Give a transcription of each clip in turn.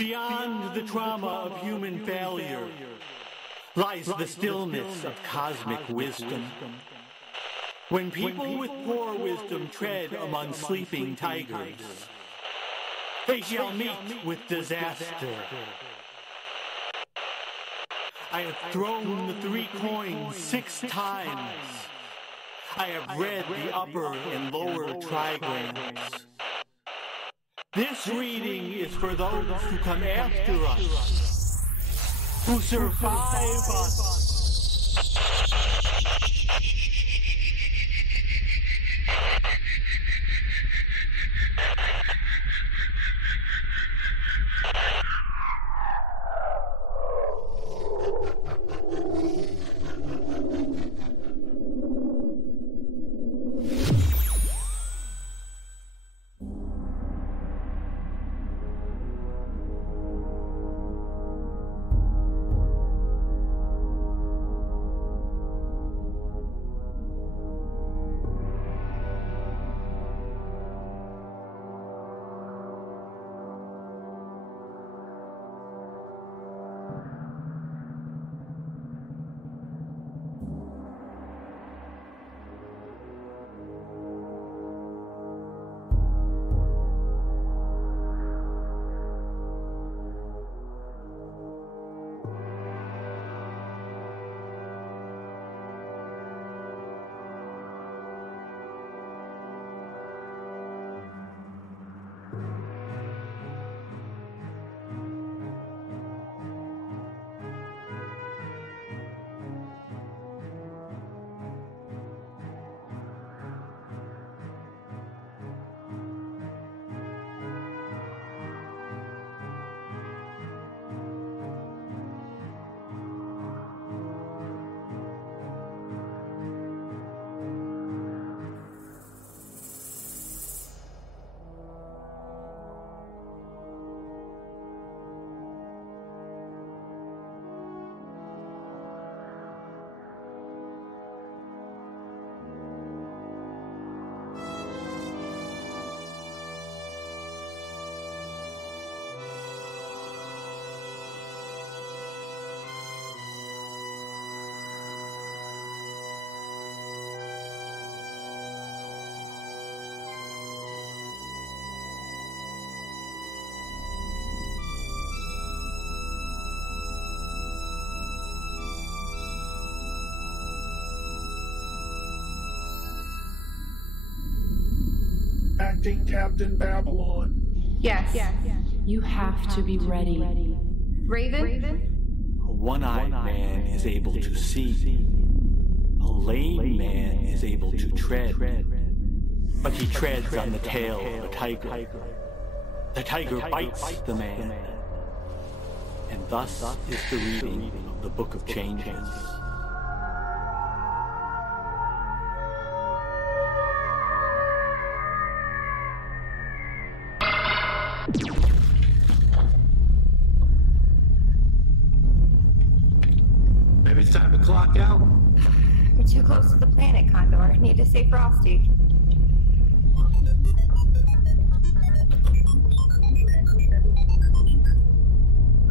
Beyond the trauma of human failure lies the stillness of cosmic wisdom. When people with poor wisdom tread among sleeping tigers, they shall meet with disaster. I have thrown the 3 coins 6 times. I have read the upper and lower trigrams. This reading is for those who come after us, who survive us. Acting Captain Babylon. Yes. You have to be ready. Raven? A one-eyed man is able to see. A lame man is able to tread. But he treads on the tail of a tiger. The tiger bites the man. And thus is the reading of the Book of Changes. Maybe it's time to clock out. You're too close to the planet, Condor. Need to stay frosty.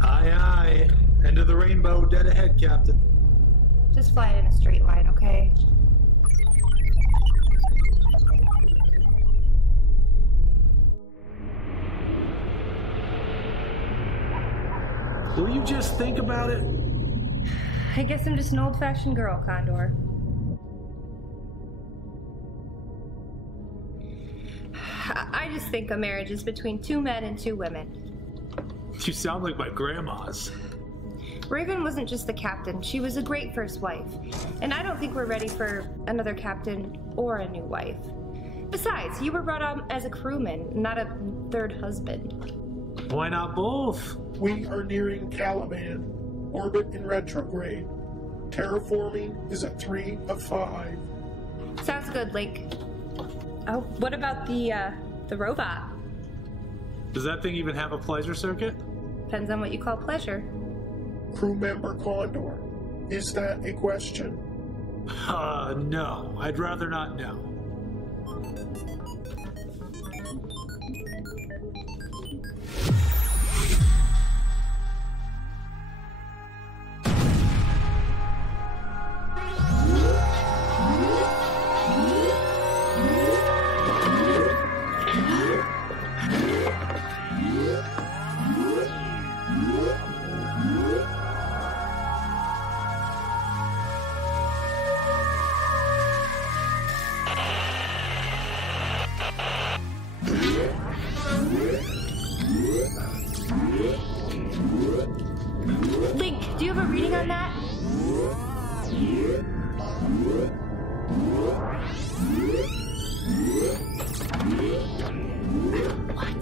Aye, aye. End of the rainbow, dead ahead, Captain. Just fly it in a straight line, okay? Will you just think about it? I guess I'm just an old-fashioned girl, Condor. I just think a marriage is between 2 men and 2 women. You sound like my grandma's. Raven wasn't just the captain, she was a great first wife. And I don't think we're ready for another captain or a new wife. Besides, you were brought on as a crewman, not a 3rd husband. Why not both? We are nearing Caliban. Orbit in retrograde. Terraforming is a 3 of 5. Sounds good, Lake. Oh, what about the robot? Does that thing even have a pleasure circuit? Depends on what you call pleasure. Crew member Condor. Is that a question? No. I'd rather not know. Do you have a reading on that? What?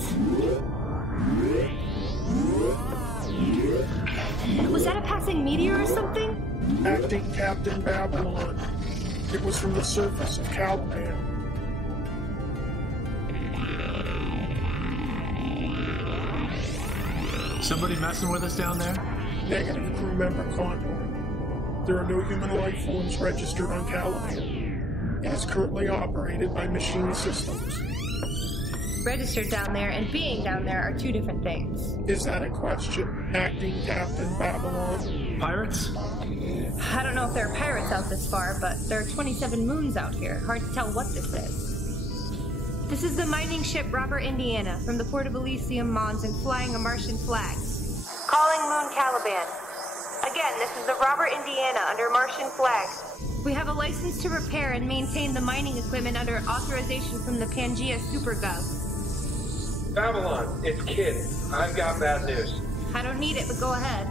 Was that a passing meteor or something? Acting Captain Babylon. It was from the surface of Caliban. Somebody messing with us down there? Negative, crew member Condor. There are no human life forms registered on Caliban. It is currently operated by machine systems. Registered down there and being down there are two different things. Is that a question? Acting Captain Babylon. Pirates? I don't know if there are pirates out this far, but there are 27 moons out here. Hard to tell what this is. This is the mining ship Robert Indiana from the port of Elysium Mons and flying a Martian flag. Calling Moon Caliban. Again, this is the Robert Indiana under Martian flag. We have a license to repair and maintain the mining equipment under authorization from the Pangea SuperGov. Babylon, it's Kid. I've got bad news. I don't need it, but go ahead.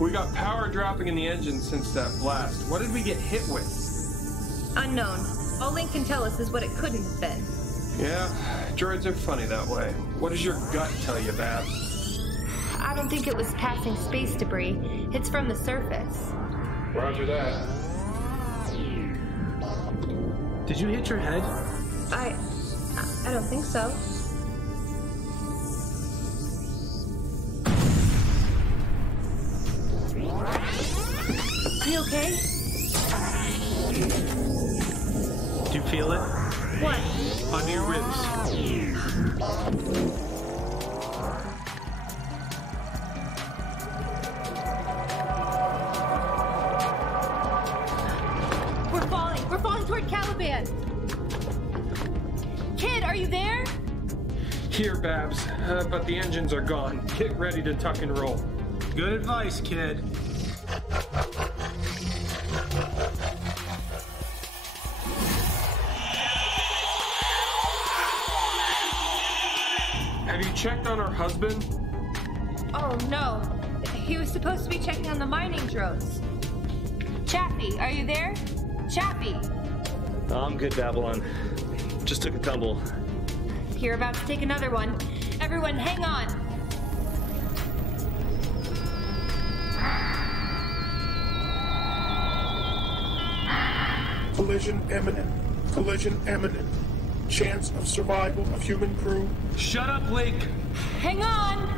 We got power dropping in the engine since that blast. What did we get hit with? Unknown. All Link can tell us is what it couldn't have been. Yeah, droids are funny that way. What does your gut tell you, Babs? I don't think it was passing space debris. It's from the surface. Roger that. Did you hit your head? I don't think so. Are you okay? Do you feel it? What? Under your ribs. We're falling toward Caliban. Kid, are you there? Here, Babs, but the engines are gone. Get ready to tuck and roll. Good advice, Kid. Have you checked on our husband? Oh, no. He was supposed to be checking on the mining drones. Chappie, are you there? Chappie! I'm good, Babylon. Just took a tumble. You're about to take another one. Everyone, hang on. Collision imminent. Collision imminent. Chance of survival of human crew. Shut up, Link! Hang on!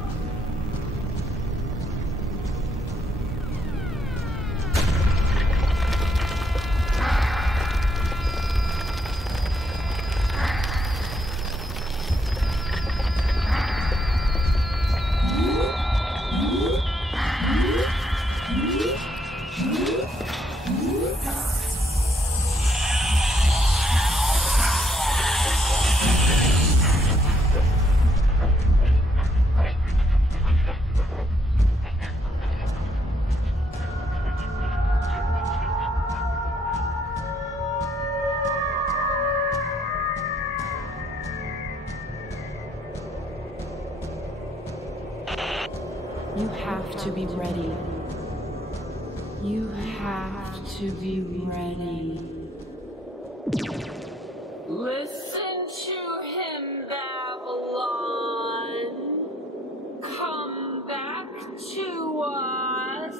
You have to be ready. You have to be ready. Listen to him, Babylon. Come back to us.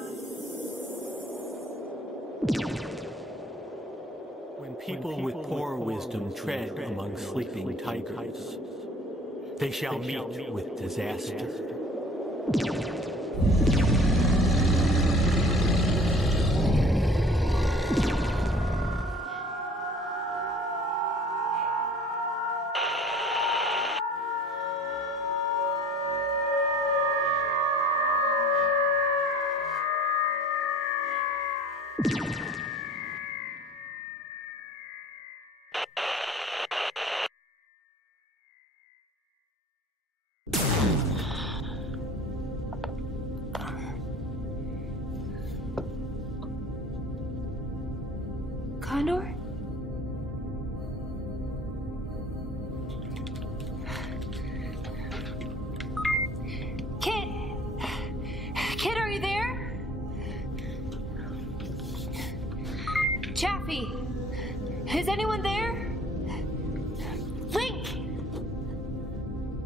When people with poor wisdom tread among sleeping tigers, they shall meet with disaster.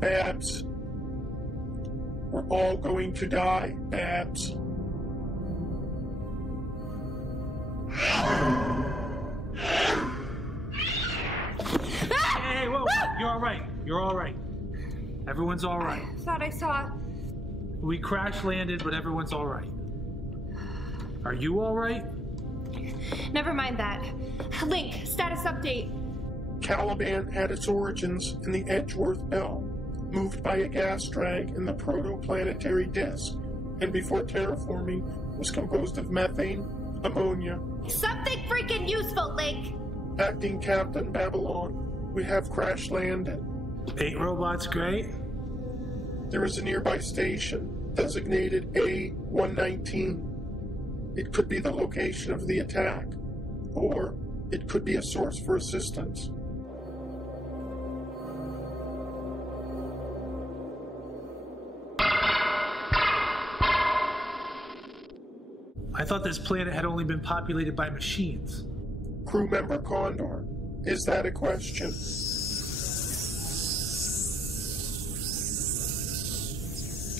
Babs. We're all going to die, Babs. Hey, whoa, you're all right. You're all right. Everyone's all right. I thought I saw... We crash landed, but everyone's all right. Are you all right? Never mind that. Link, status update. Caliban had its origins in the Edgeworth Belt, moved by a gas drag in the protoplanetary disk, and before terraforming was composed of methane, ammonia. Something freaking useful, Link! Acting Captain Babylon, we have crash landed. 8 robots, great. There is a nearby station, designated A-119. It could be the location of the attack, or it could be a source for assistance. I thought this planet had only been populated by machines. Crew member Condor, is that a question?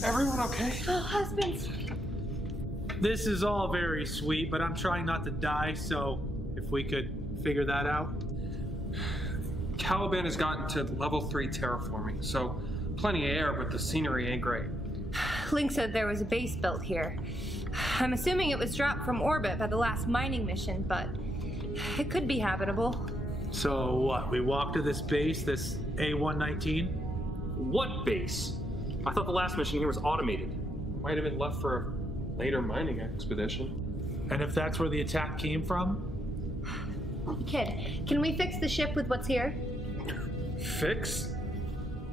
Everyone okay? Oh, husbands. This is all very sweet, but I'm trying not to die, so if we could figure that out. Caliban has gotten to level 3 terraforming, so plenty of air, but the scenery ain't great. Link said there was a base built here. I'm assuming it was dropped from orbit by the last mining mission, but it could be habitable. So what, we walk to this base, this A-119? What base? I thought the last mission here was automated. Might have been left for a later mining expedition. And if that's where the attack came from? Kid, can we fix the ship with what's here? Fix?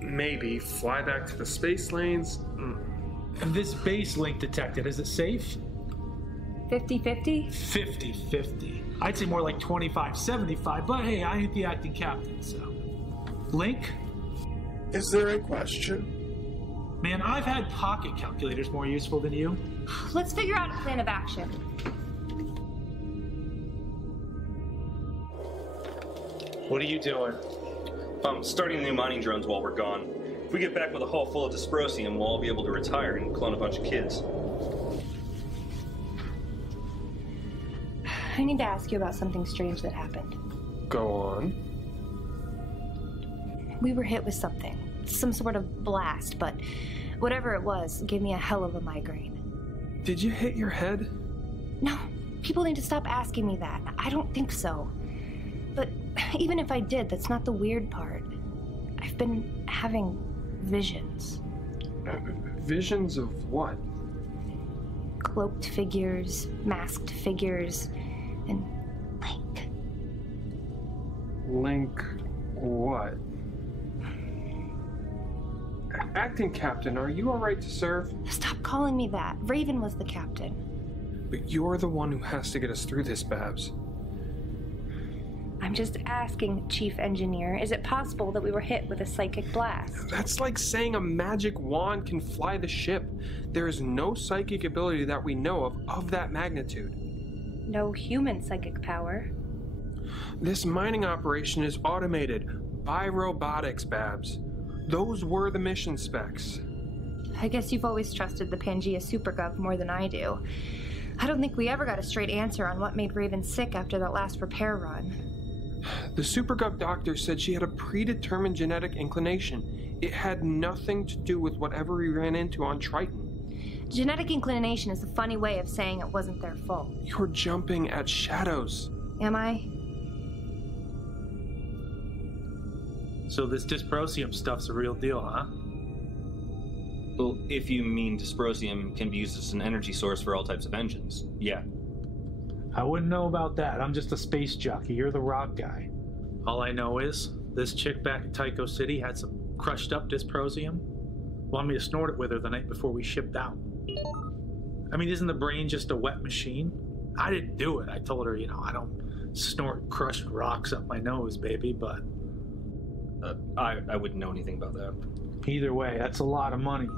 Maybe. Fly back to the space lanes? And this base Link detected, is it safe? 50-50? 50-50. I'd say more like 25-75, but hey, I ain't the acting captain, so. Link? Is there a question? Man, I've had pocket calculators more useful than you. Let's figure out a plan of action. What are you doing? I'm starting new mining drones while we're gone. If we get back with a hull full of dysprosium, we'll all be able to retire and clone a bunch of kids. I need to ask you about something strange that happened. Go on. We were hit with something. Some sort of blast, but whatever it was, gave me a hell of a migraine. Did you hit your head? No, people need to stop asking me that. I don't think so. But even if I did, that's not the weird part. I've been having visions. Visions of what? Cloaked figures, masked figures, and Link. Link what? Acting Captain, are you alright to serve? Stop calling me that. Raven was the captain. But you're the one who has to get us through this, Babs. I'm just asking, Chief Engineer, is it possible that we were hit with a psychic blast? That's like saying a magic wand can fly the ship. There is no psychic ability that we know of that magnitude. No human psychic power. This mining operation is automated by robotics, Babs. Those were the mission specs. I guess you've always trusted the Pangea Supergov more than I do. I don't think we ever got a straight answer on what made Raven sick after that last repair run. The Supergov doctor said she had a predetermined genetic inclination. It had nothing to do with whatever we ran into on Triton. Genetic inclination is a funny way of saying it wasn't their fault. You're jumping at shadows. Am I? So this dysprosium stuff's a real deal, huh? Well, if you mean dysprosium can be used as an energy source for all types of engines, yeah. I wouldn't know about that. I'm just a space jockey. You're the rock guy. All I know is this chick back in Tycho City had some crushed up dysprosium. Wanted me to snort it with her the night before we shipped out. I mean, isn't the brain just a wet machine? I didn't do it. I told her, I don't snort crushed rocks up my nose, baby, but... I wouldn't know anything about that. Either way, that's a lot of money.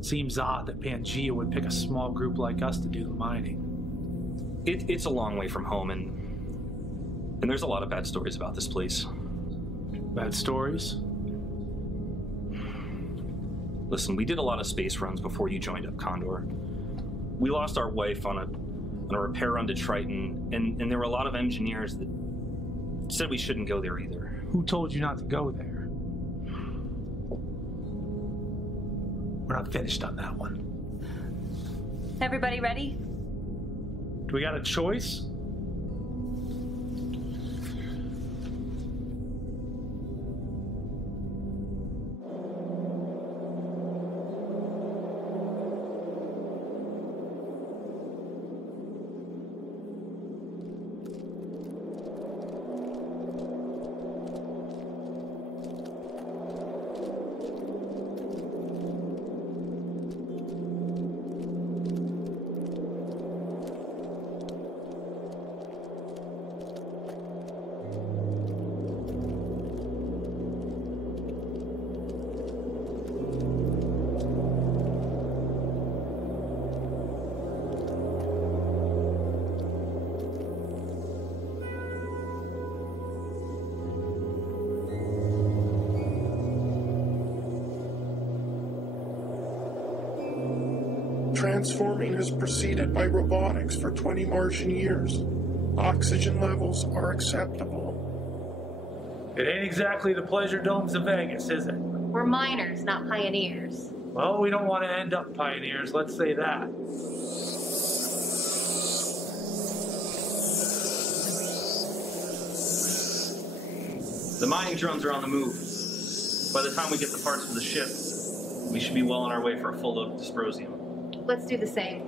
Seems odd that Pangea would pick a small group like us to do the mining. It's a long way from home, and there's a lot of bad stories about this place. Bad stories? Listen, we did a lot of space runs before you joined up, Condor. We lost our wife on a repair run to Triton, and there were a lot of engineers that said we shouldn't go there either. Who told you not to go there? We're not finished on that one. Everybody ready? Do we got a choice? Transforming is preceded by robotics for 20 Martian years. Oxygen levels are acceptable. It ain't exactly the pleasure domes of Vegas, is it? We're miners, not pioneers. Well, we don't want to end up pioneers, let's say that. The mining drones are on the move. By the time we get the parts for the ship, we should be well on our way for a full load of dysprosium. Let's do the same.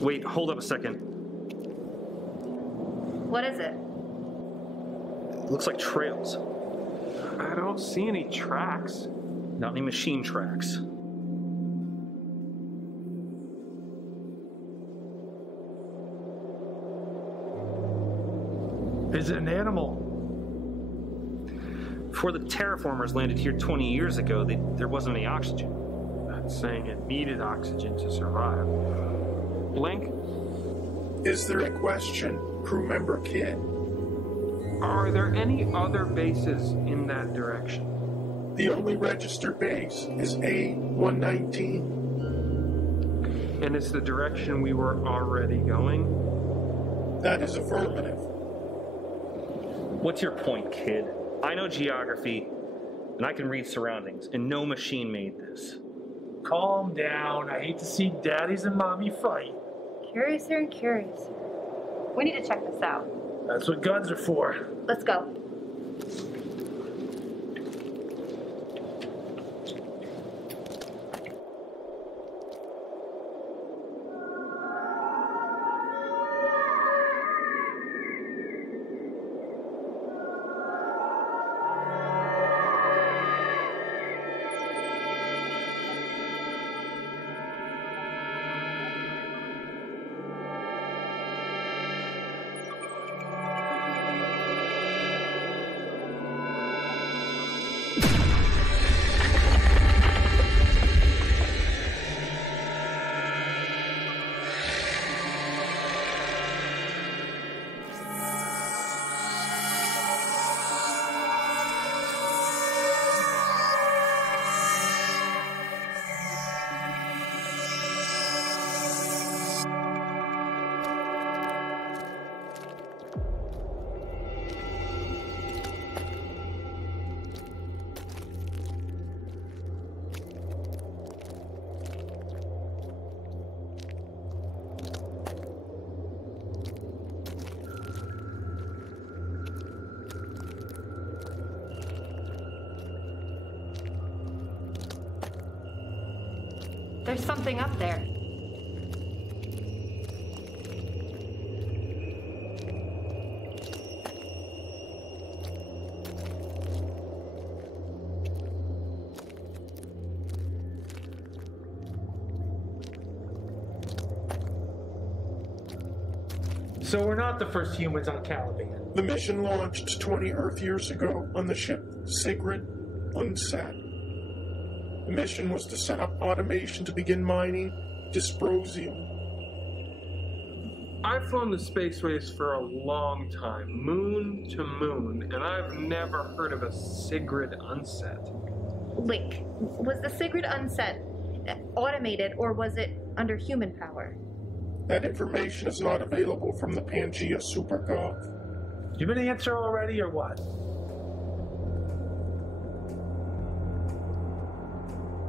Wait, hold up a second. What is it? It looks like trails. I don't see any tracks. Not any machine tracks. Is it an animal? Before the terraformers landed here 20 years ago, there wasn't any oxygen. That's saying it needed oxygen to survive. Blink, Is there a question, crew member Kid? are there any other bases in that direction? The only registered base is A-119. And it's the direction we were already going? That is affirmative. What's your point, kid? I know geography, and I can read surroundings, and no machine made this. Calm down. I hate to see daddies and mommy fight. Curiouser and curiouser. We need to check this out. That's what guns are for. Let's go. There's something up there. So we're not the first humans on Caliban. The mission launched 20 Earth years ago on the ship Segera Unsat. The mission was to set up automation to begin mining dysprosium. I've flown the spaceways for a long time, moon to moon, and I've never heard of a Segera Unset. Link, was the Segera Unset automated or was it under human power? That information is not available from the Pangea Supergov. You been answer already or what?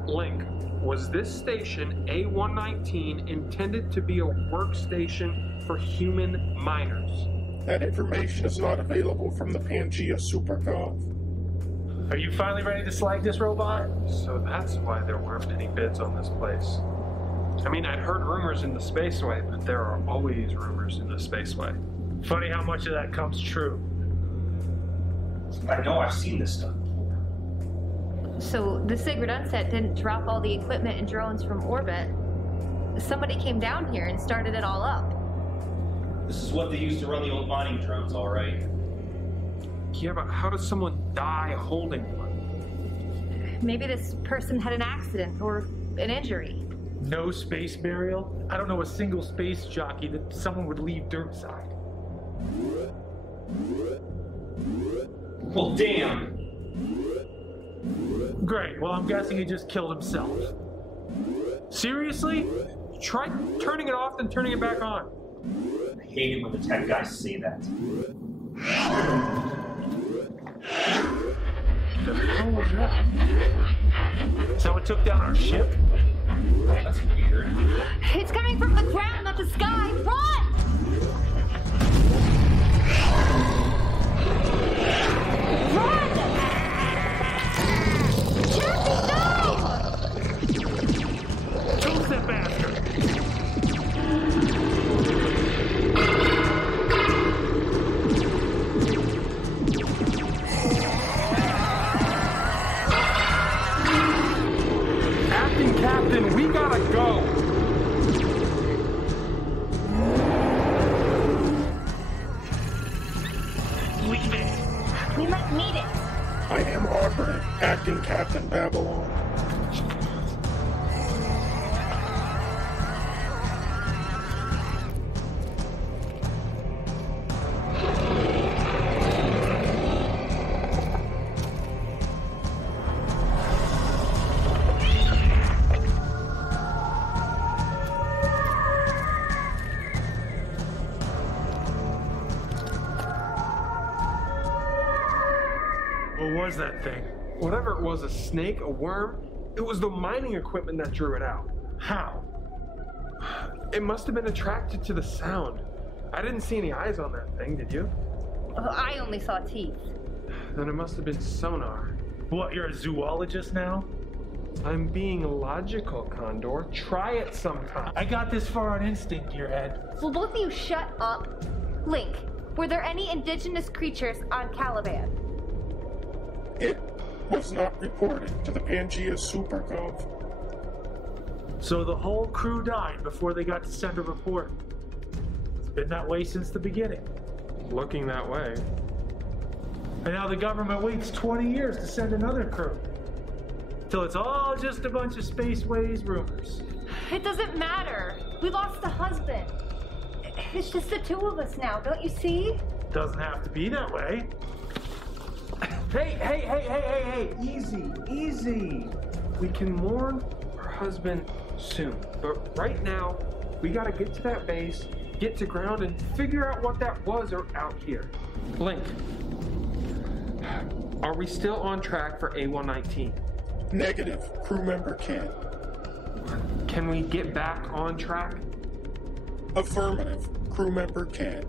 Link, was this station A119 intended to be a workstation for human miners? That information is not available from the Pangea Supergov. Are you finally ready to slag this robot? So that's why there weren't many bids on this place. I mean, I'd heard rumors in the spaceway, but there are always rumors in the spaceway. Funny how much of that comes true. I know I've seen this stuff before. So the Segera Unset didn't drop all the equipment and drones from orbit. Somebody came down here and started it all up. This is what they used to run the old mining drones, all right. Yeah, but how does someone die holding one? Maybe this person had an accident or an injury. No space burial? I don't know a single space jockey that someone would leave dirt side. Well, damn. Great, well I'm guessing he just killed himself. Seriously? Try turning it off and turning it back on. I hate it when the tech guys say that. The hell was that? Is that what took down our ship? That's weird. It's coming from the ground, not the sky. Run! Run! Jackie, no! Toast that bastard! Captain, we gotta go! Leave it! We might need it. I am Aubrey, acting Captain Babylon. What was that thing? Whatever it was, a snake, a worm, it was the mining equipment that drew it out. How? It must have been attracted to the sound. I didn't see any eyes on that thing, did you? I only saw teeth. Then it must have been sonar. What, you're a zoologist now? I'm being logical, Condor. Try it sometime. I got this far on instinct, gearhead. Will both of you shut up? Link, were there any indigenous creatures on Caliban? It was not reported to the Pangea Supergov. So the whole crew died before they got to send a report. It's been that way since the beginning. Looking that way. And now the government waits 20 years to send another crew. Till it's all just a bunch of spaceways rumors. It doesn't matter. We lost a husband. It's just the two of us now, don't you see? Doesn't have to be that way. Hey, easy. We can mourn our husband soon, but right now, we gotta get to that base, get to ground, and figure out what that was out here. Link, are we still on track for A119? Negative. Crew member can't. Can we get back on track? Affirmative. Crew member can't.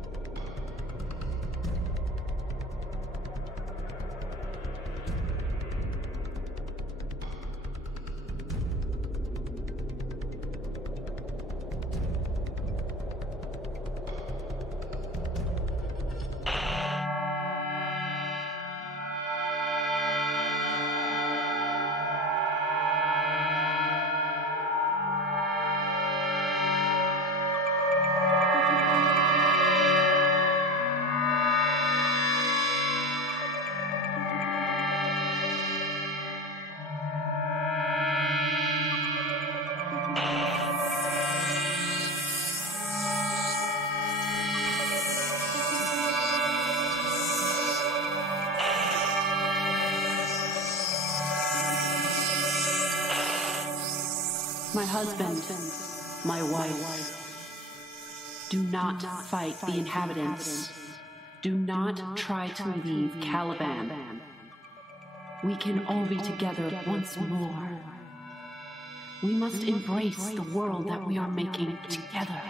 my husband, my wife. Do not fight the inhabitants. Do not try to leave Caliban. We can all be together once more. We must embrace the world that we are making together.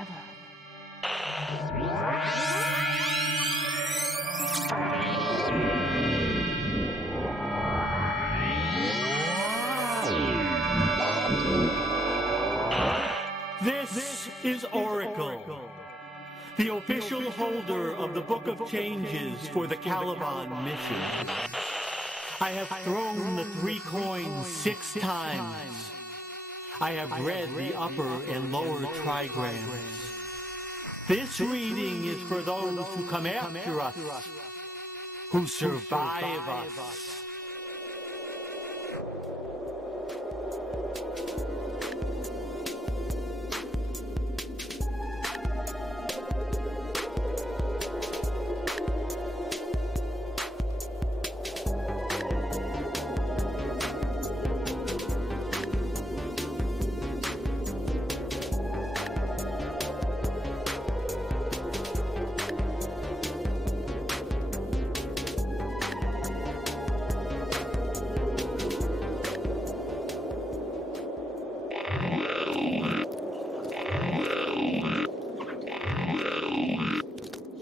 This is Oracle, the official holder of the Book of Changes for the Caliban mission. I have thrown the 3 coins 6 times. I have read the upper and lower trigrams. This reading is for those who come after us, who survive us.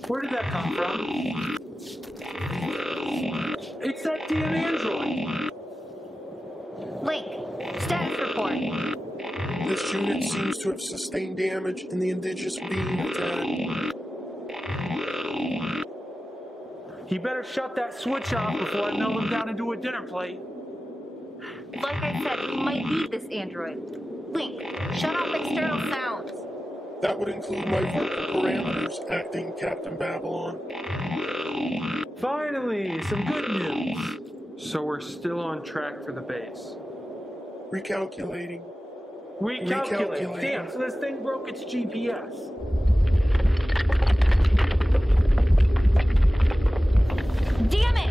Where did that come from? It's that damn android! Link, status report. This unit seems to have sustained damage in the indigenous beam attack. He better shut that switch off before I melt him down into a dinner plate. Like I said, we might need this android. Link, shut off external sounds. That would include my vocal parameters, acting Captain Babylon. Finally, some good news. So we're still on track for the base. Recalculating. Recalculate. Damn, so this thing broke its GPS. Damn it!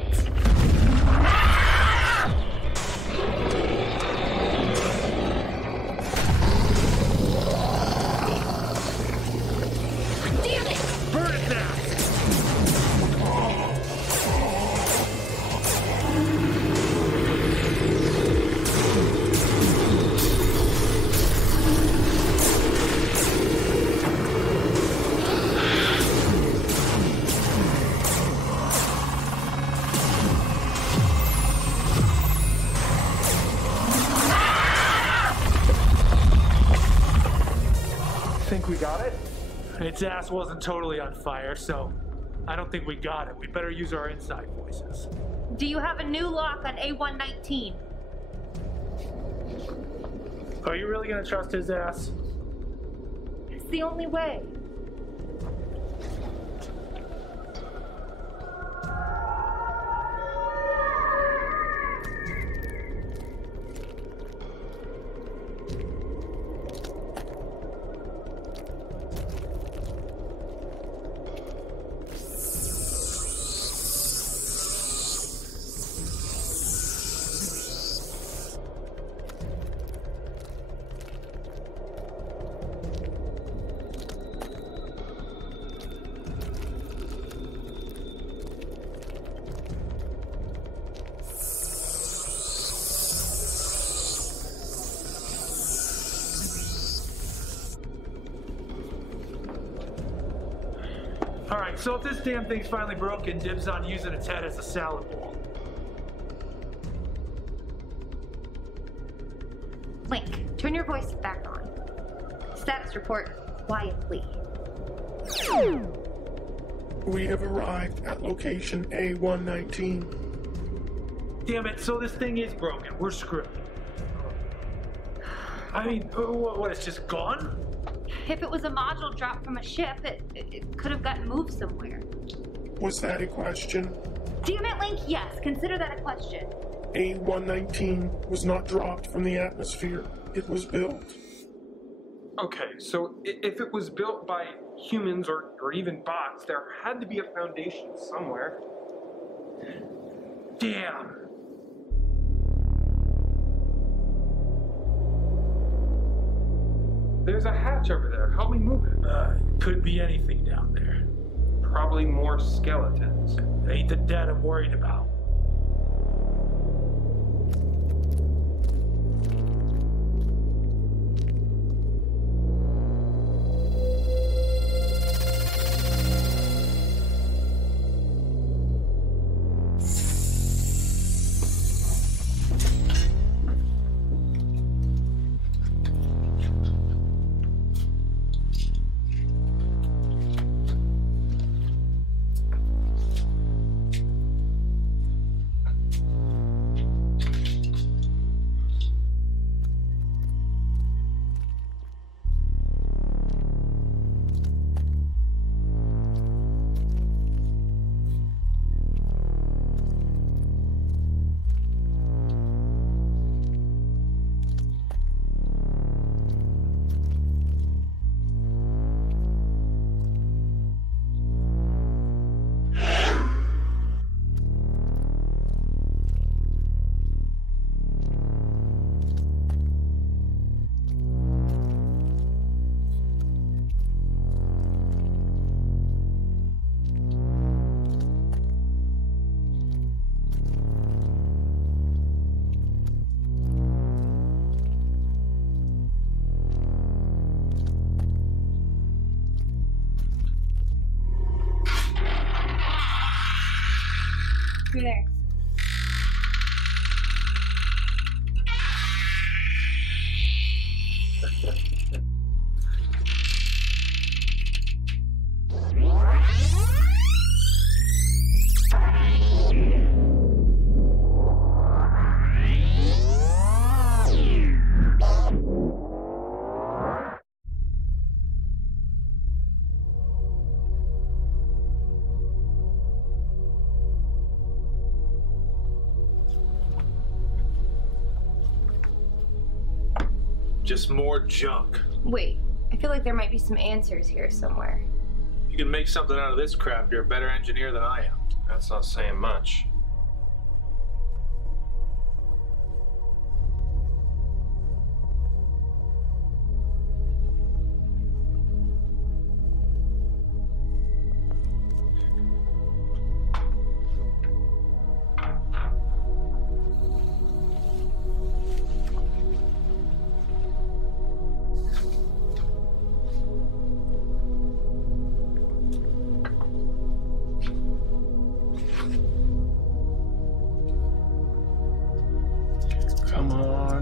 Think we got it? Its ass wasn't totally on fire, so I don't think we got it. We better use our inside voices. Do you have a new lock on A119? Are you really gonna trust his ass? It's the only way. Alright, so if this damn thing's finally broken, dibs on using its head as a salad bowl. Link, turn your voice back on. Status report quietly. We have arrived at location A119. Damn it, so this thing is broken. We're screwed. I mean, what, it's just gone? If it was a module dropped from a ship, it could have gotten moved somewhere. Was that a question? Damn it, Link, yes. Consider that a question. A119 was not dropped from the atmosphere. It was built. Okay, so if it was built by humans or even bots, there had to be a foundation somewhere. There's a hatch over there. Help me move it. Could be anything down there. Probably more skeletons. It ain't the dead I'm worried about. Through there. Just more junk. Wait, I feel like there might be some answers here somewhere. If you can make something out of this crap, you're a better engineer than I am. That's not saying much.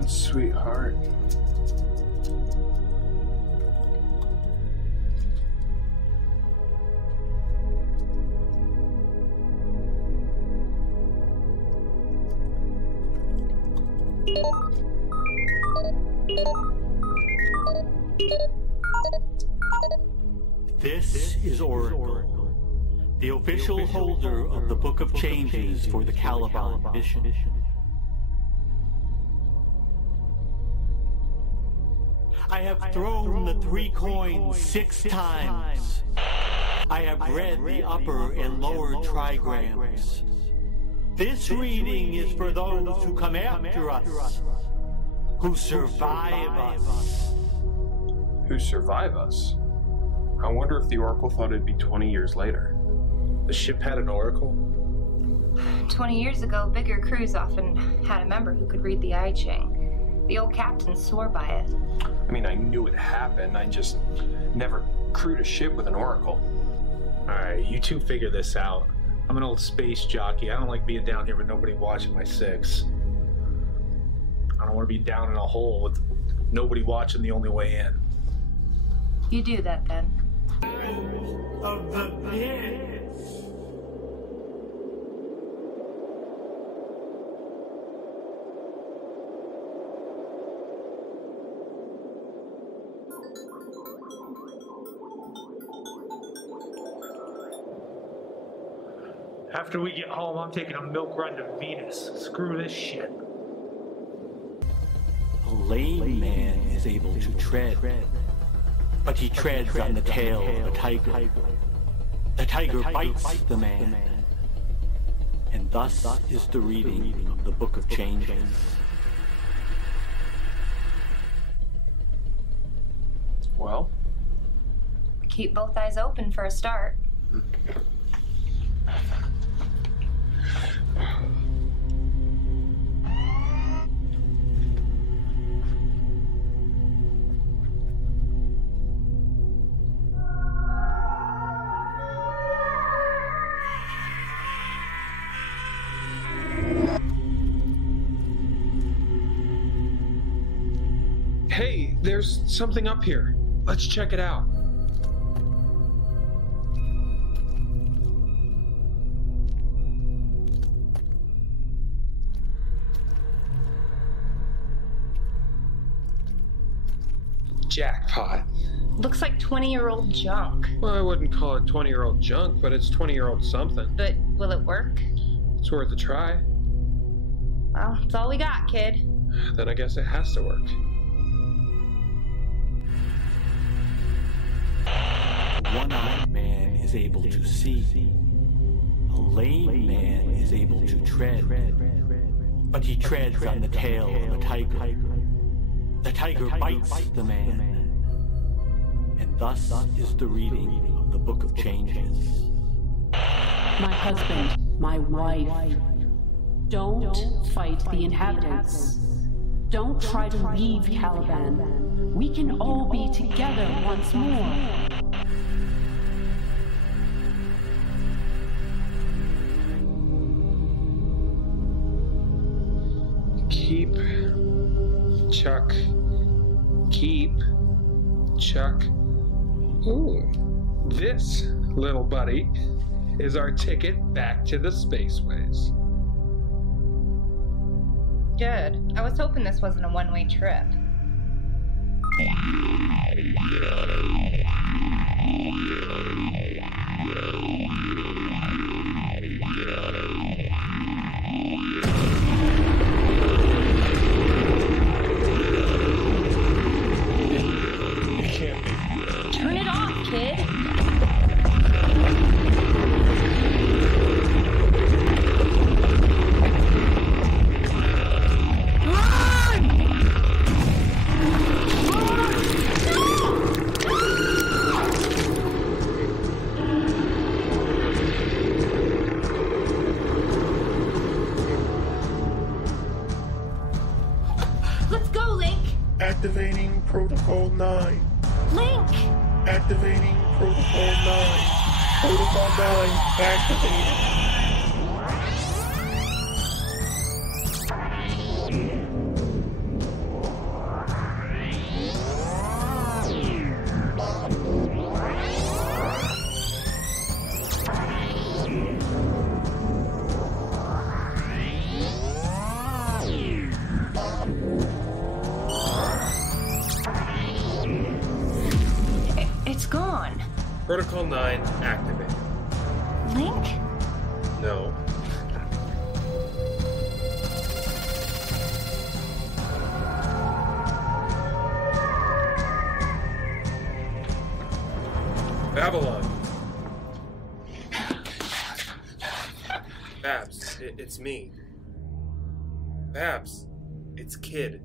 Sweetheart. This is Oracle, the official holder of the Book of Changes for the Caliban mission. I have thrown the 3 coins 6 times. I have read the upper and lower trigrams. This reading is for those who come after us, who survive us. Who survive us? I wonder if the Oracle thought it'd be 20 years later. The ship had an Oracle? 20 years ago, bigger crews often had a member who could read the I Ching. The old captain swore by it. I mean, I knew it happened. I just never crewed a ship with an Oracle. Alright, you two figure this out. I'm an old space jockey. I don't like being down here with nobody watching my 6. I don't want to be down in a hole with nobody watching the only way in. You do that then. Of the pit. After we get home, I'm taking a milk run to Venus. Screw this shit. A lame man is able to tread, but he treads on the tail of a tiger. The tiger bites the man, and thus is the reading of the Book of Changes. Well? Keep both eyes open for a start. Hey, there's something up here. Let's check it out. Jackpot. Looks like 20-year-old junk. Well, I wouldn't call it 20-year-old junk, but it's 20-year-old something. But will it work? It's worth a try. Well, it's all we got, kid. Then I guess it has to work. A one-eyed man is able to see. A lame man is able to tread. But he treads on the tail of a tiger. The tiger bites the man. And thus is the reading of the Book of Changes. My husband, my wife. Don't fight the inhabitants. Don't try to leave Caliban. We can all be together once more. Keep, Chuck. Keep, Chuck. Ooh, this, little buddy, is our ticket back to the spaceways. Good. I was hoping this wasn't a one-way trip. It can't be. Turn it off, kid. Activating Protocol 9. Link! Activating Protocol 9. Protocol 9 activated. It's gone. Protocol 9 activated. Link? No. Babylon. Babs, it's me. Babs, it's Kid.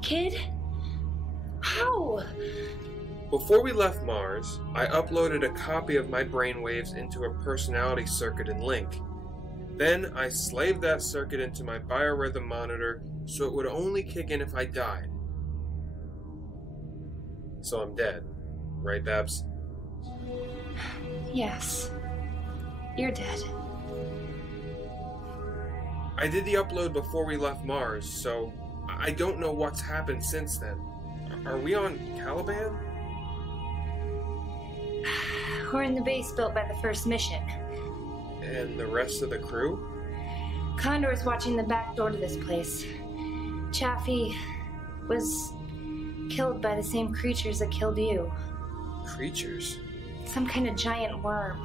Kid? How? Before we left Mars, I uploaded a copy of my brainwaves into a personality circuit in Link. Then I slaved that circuit into my biorhythm monitor so it would only kick in if I died. So I'm dead. Right, Babs? Yes. You're dead. I did the upload before we left Mars, so I don't know what's happened since then. Are we on Caliban? We're in the base built by the first mission. And the rest of the crew? Condor's watching the back door to this place. Chaffee was killed by the same creatures that killed you. Creatures? Some kind of giant worm.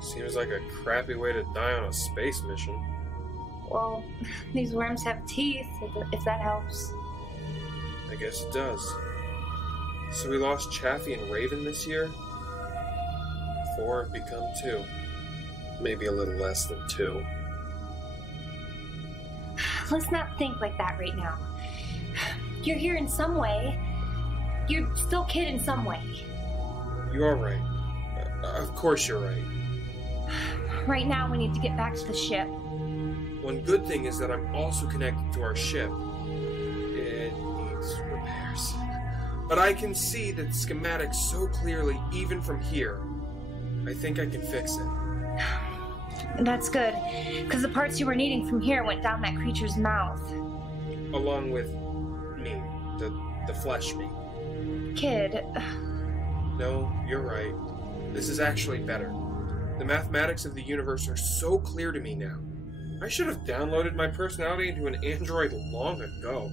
Seems like a crappy way to die on a space mission. Well, these worms have teeth, if that helps. I guess it does. So we lost Chaffee and Raven this year? 4 have become 2. Maybe a little less than 2. let's not think like that right now. You're here in some way. You're still Kid in some way. You are right. Of course you're right. Right now, we need to get back to the ship. One good thing is that I'm also connected to our ship. It needs repairs. But I can see the schematics so clearly, even from here. I think I can fix it. That's good, because the parts you were needing from here went down that creature's mouth. Along with me, the flesh me. Kid. No, you're right. This is actually better. The mathematics of the universe are so clear to me now. I should have downloaded my personality into an android long ago.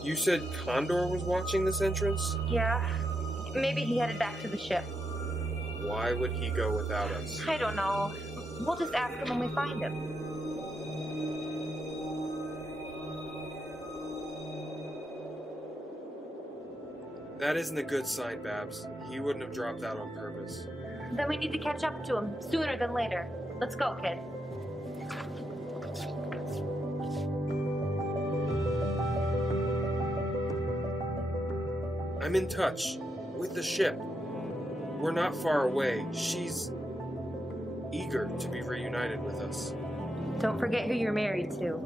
You said Condor was watching this entrance? Yeah. Maybe he headed back to the ship. Why would he go without us? I don't know. We'll just ask him when we find him. That isn't a good sign, Babs. He wouldn't have dropped that on purpose. Then we need to catch up to him, sooner than later. Let's go, Kid. I'm in touch with the ship. We're not far away. She's eager to be reunited with us. Don't forget who you're married to.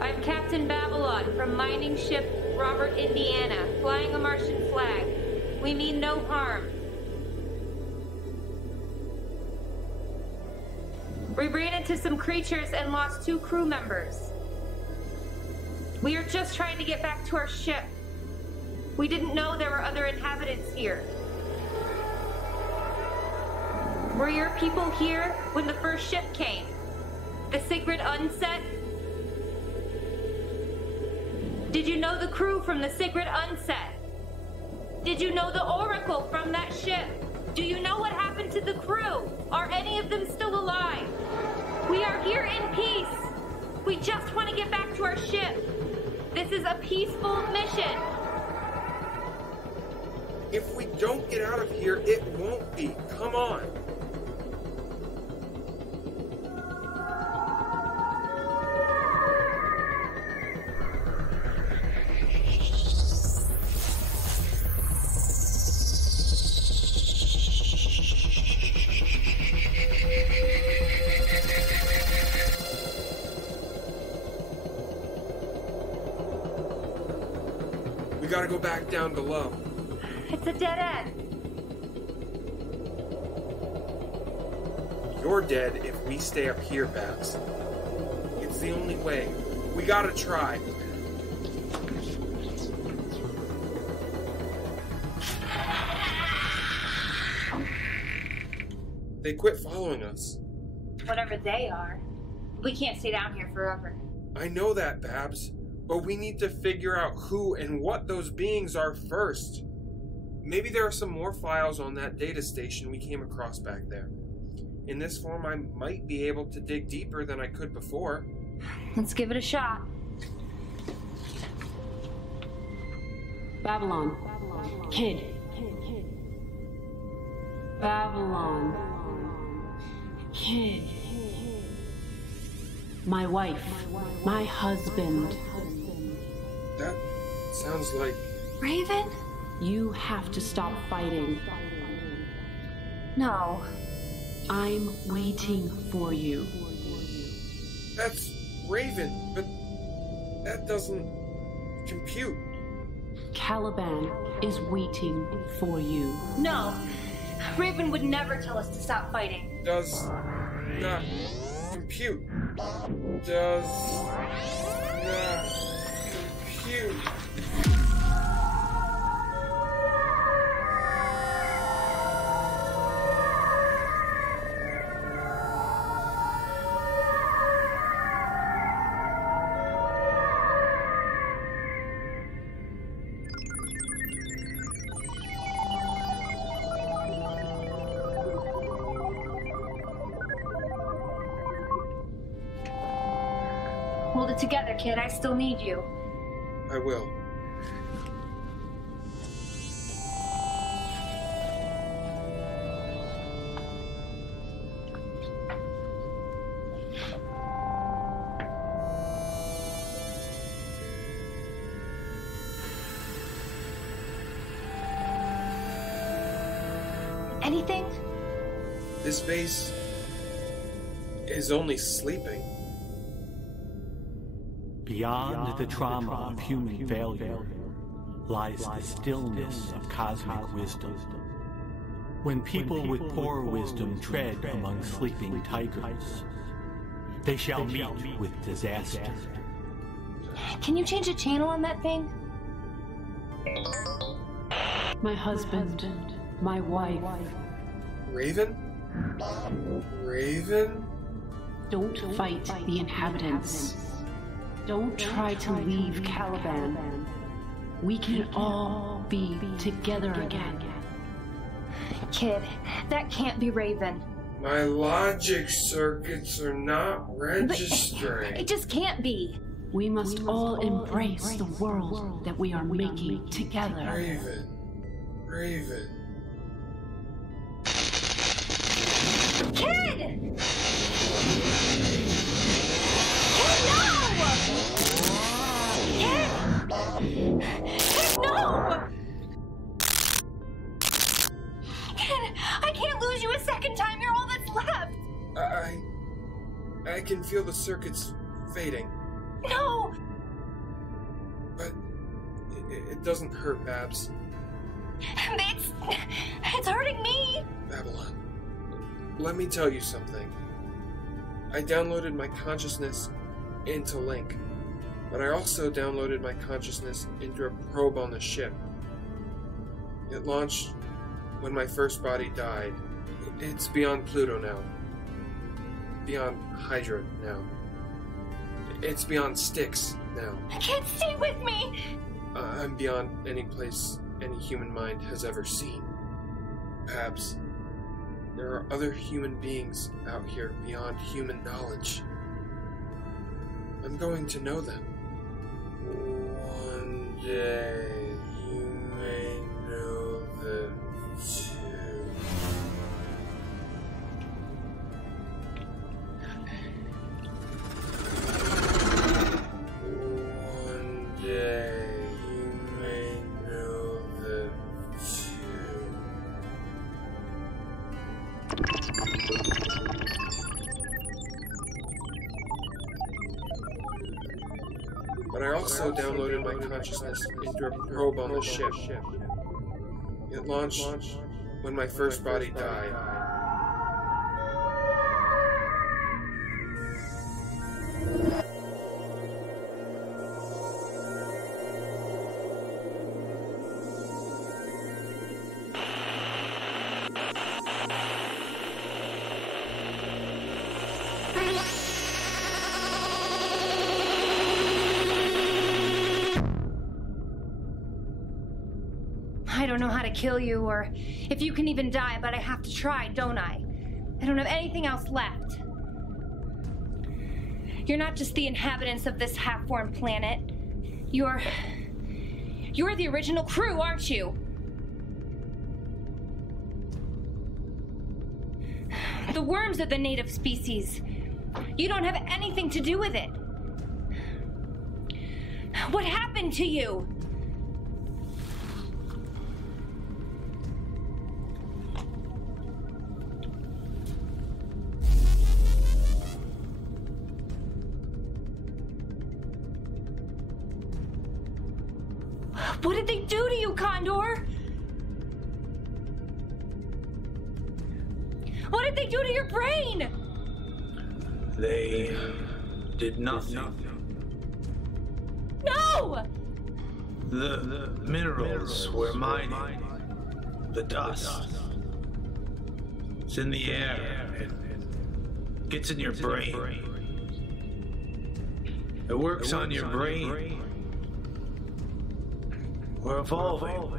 I'm Captain Babylon from mining ship Robert, Indiana, flying a Martian flag. We mean no harm. We ran into some creatures and lost 2 crew members. We are just trying to get back to our ship. We didn't know there were other inhabitants here. Were your people here when the first ship came? The Sigrid Unset? Did you know the crew from the Sigrid Unset? Did you know the Oracle from that ship? Do you know what happened to the crew? Are any of them still alive? We are here in peace. We just want to get back to our ship. This is a peaceful mission. If we don't get out of here, it won't be. Come on. We gotta go back down below. It's a dead end. You're dead if we stay up here, Babs. It's the only way. We gotta try. They quit following us. Whatever they are. We can't stay down here forever. I know that, Babs. But we need to figure out who and what those beings are first. Maybe there are some more files on that data station we came across back there. In this form, I might be able to dig deeper than I could before. Let's give it a shot. Babylon. Kid. Babylon. Kid. My wife. My husband. That sounds like... Raven? You have to stop fighting. No. I'm waiting for you. That's Raven, but that doesn't compute. Caliban is waiting for you. No. Raven would never tell us to stop fighting. Does not compute. does not compute. Hold it together, kid. I still need you. I will. Anything? This vase is only sleeping. Beyond the trauma of human failure lies the stillness of cosmic wisdom. When people with poor wisdom tread among sleeping tigers, they shall meet with disaster. Can you change the channel on that thing? My husband, my wife. Raven? Raven? Don't fight the inhabitants. Don't try to leave Caliban. We can all be together again. Kid, that can't be Raven. My logic circuits are not registering. It just can't be. We must all embrace the world that we are making together. Raven. Raven. Kid! Kid, no! Kid! Kid, no! Kid, I can't lose you a second time. You're all that's left. I can feel the circuits fading. No! But it doesn't hurt, Babs. It's hurting me. Babylon, let me tell you something. I downloaded my consciousness into Link, but I also downloaded my consciousness into a probe on the ship. It launched when my first body died. It's beyond Pluto now. Beyond Hydra now. It's beyond Styx now. Kid, stay with me! I'm beyond any place any human mind has ever seen. Perhaps there are other human beings out here beyond human knowledge. I'm going to know them. One day you may know them too. One day you may know them too. But I also downloaded my consciousness into a probe on the ship. It launched when my first body died. I don't know how to kill you or if you can even die, but I have to try, don't I? I don't have anything else left. You're not just the inhabitants of this half-formed planet. You're the original crew, aren't you? The worms are the native species. You don't have anything to do with it. What happened to you? What did they do to you, Condor? What did they do to your brain? They did nothing. No! The minerals were mining. The dust. It's in the air. It gets in your brain. It works on your brain. We're evolving.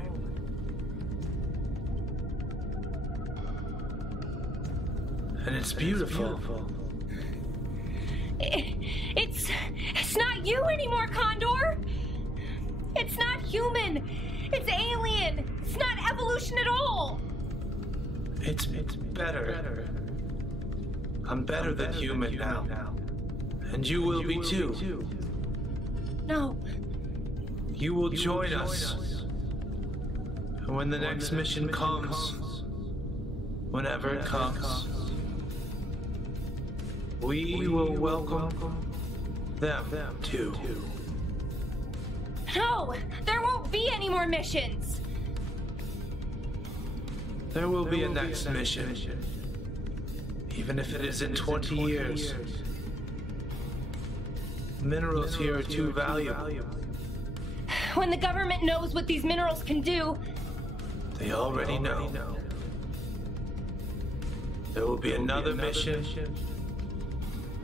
And it's beautiful. It's not you anymore, Condor. It's not human. It's alien. It's not evolution at all. It's better. I'm better than human now. And you will be too. No. You will join us. And when the next mission comes, whenever it comes, we will welcome them too. No, there won't be any more missions. There will be a next mission, even if it is in 20 years. Minerals here are too valuable. When the government knows what these minerals can do, They already know. There will be another mission,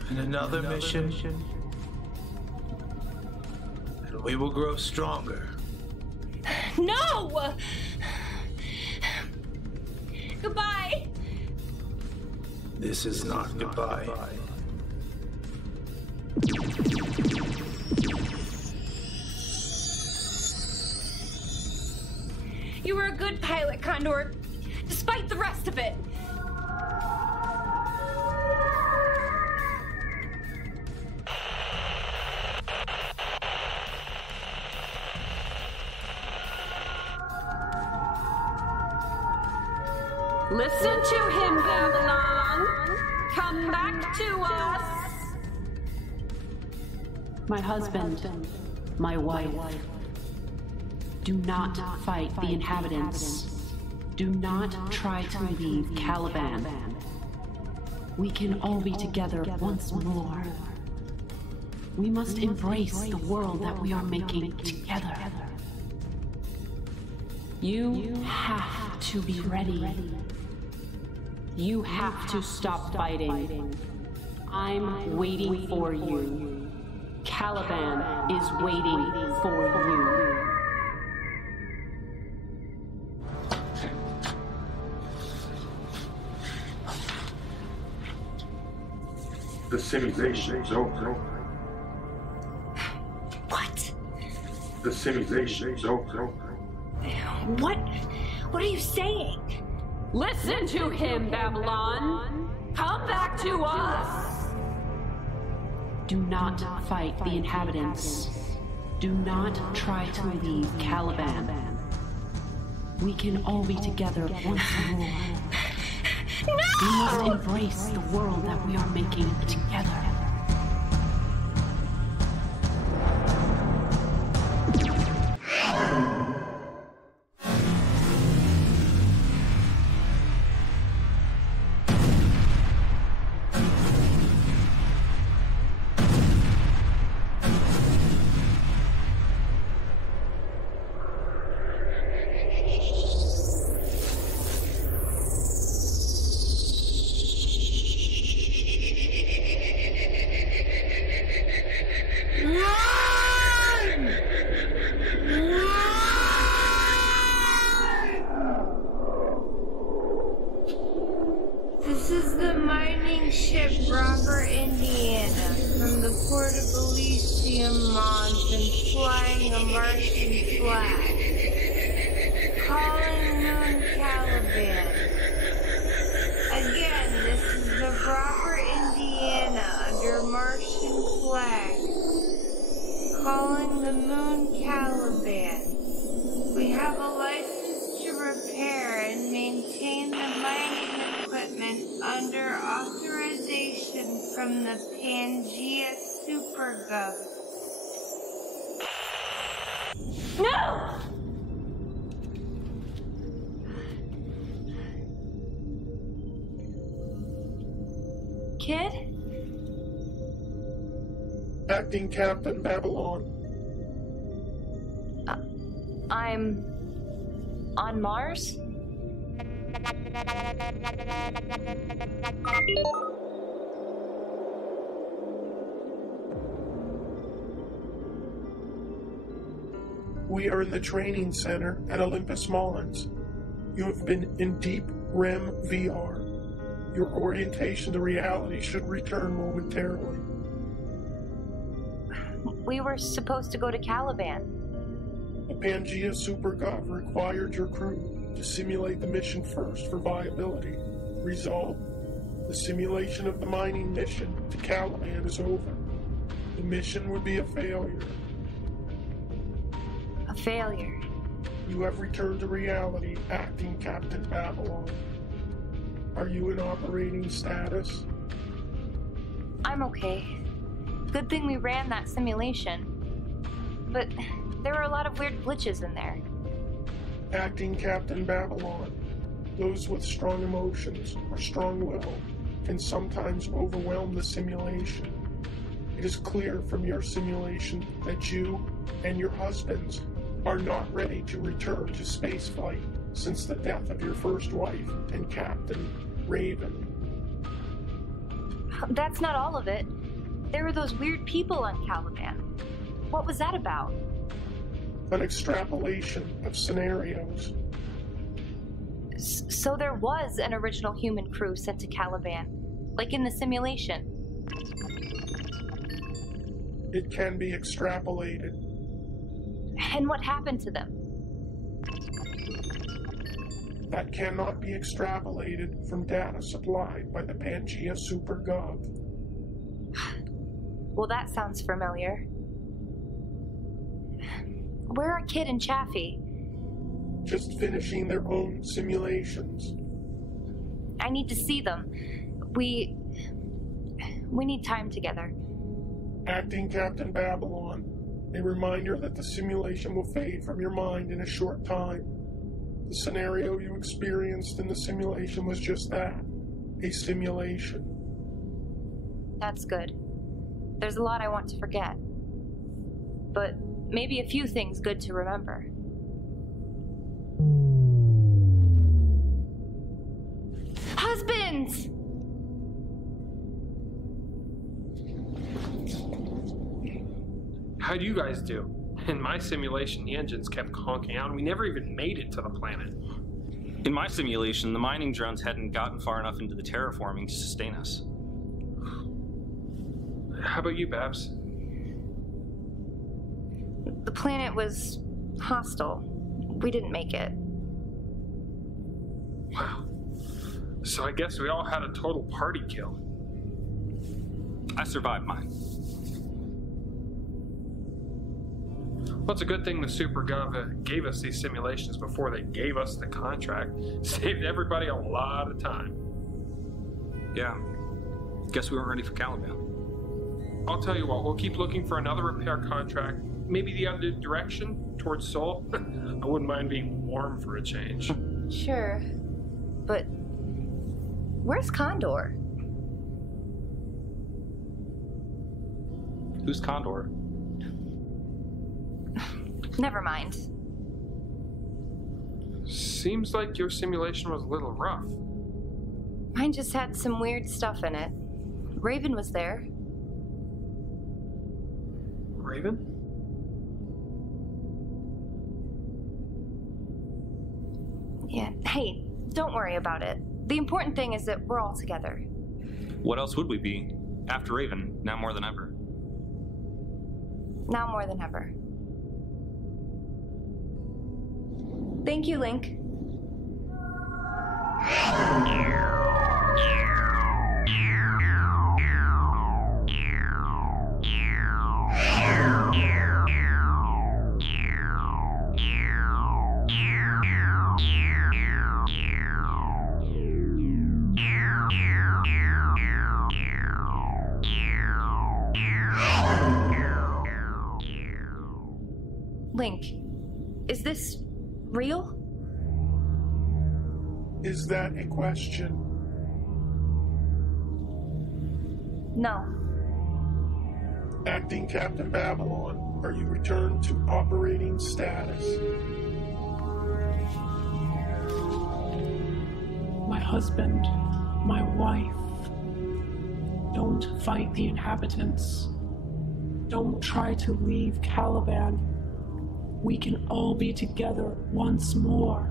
and another mission, and we will grow stronger. no! Goodbye. This is not goodbye. You were a good pilot, Condor, despite the rest of it. Listen to him, Babylon. Come back to us. My husband, my wife. Do not fight the inhabitants. Do not try to leave Caliban. We can all be together once more. We must embrace the world that we are making together. You have to be ready. You have to stop fighting. I'm waiting for you. Caliban is waiting for you. The simulation is over. What? The simulation is over. What are you saying? Listen to him, Babylon. Come back to us. Do not fight the inhabitants. Do not try to leave Caliban. We can all be together once more. No! We must embrace the world that we are making together. This is the mining ship Robert, Indiana, from the port of Elysium Mons and flying a Martian flag. Calling Moon Caliban. Again, this is the Robert, Indiana, under Martian flag. Calling the Moon Caliban. We have a license to repair and maintain the mining equipment under authorization from the Pangea Supergov. No! Kid? Acting Captain Babylon. I'm on Mars? We are in the training center at Olympus Mons. You have been in deep REM VR. Your orientation to reality should return momentarily. We were supposed to go to Caliban. The Pangea SuperGov required your crew to simulate the mission first for viability. Result: the simulation of the mining mission to Caliban is over. The mission would be a failure. A failure. You have returned to reality, acting Captain Babylon. Are you in operating status? I'm okay. Good thing we ran that simulation. But there were a lot of weird glitches in there. Acting Captain Babylon. Those with strong emotions or strong will can sometimes overwhelm the simulation. It is clear from your simulation that you and your husbands are not ready to return to spaceflight since the death of your first wife and Captain Raven. That's not all of it. There were those weird people on Caliban. What was that about? An extrapolation of scenarios. So there was an original human crew sent to Caliban, like in the simulation. It can be extrapolated. And what happened to them? That cannot be extrapolated from data supplied by the Pangea SuperGov. Well, that sounds familiar. Where are Kid and Chaffee? Just finishing their own simulations. I need to see them. We need time together. Acting Captain Babylon. A reminder that the simulation will fade from your mind in a short time. The scenario you experienced in the simulation was just that. A simulation. That's good. There's a lot I want to forget. But maybe a few things good to remember. Husbands! How'd you guys do? In my simulation, the engines kept conking out, and we never even made it to the planet. In my simulation, the mining drones hadn't gotten far enough into the terraforming to sustain us. How about you, Babs? The planet was hostile. We didn't make it. Wow. So I guess we all had a total party kill. I survived mine. Well, it's a good thing the SuperGov gave us these simulations before they gave us the contract. Saved everybody a lot of time. Yeah. Guess we weren't ready for Caliban. I'll tell you what, we'll keep looking for another repair contract. Maybe the other direction, towards Seoul. I wouldn't mind being warm for a change. Sure. But where's Condor? Who's Condor? Never mind. Seems like your simulation was a little rough. Mine just had some weird stuff in it. Raven was there. Raven? Yeah, hey, don't worry about it. The important thing is that we're all together. What else would we be? After Raven, now more than ever. Now more than ever. Thank you, Link. Link, is this real? Is that a question? No. Acting Captain Babylon, are you returned to operating status? My husband, my wife, don't fight the inhabitants. Don't try to leave Caliban. We can all be together once more.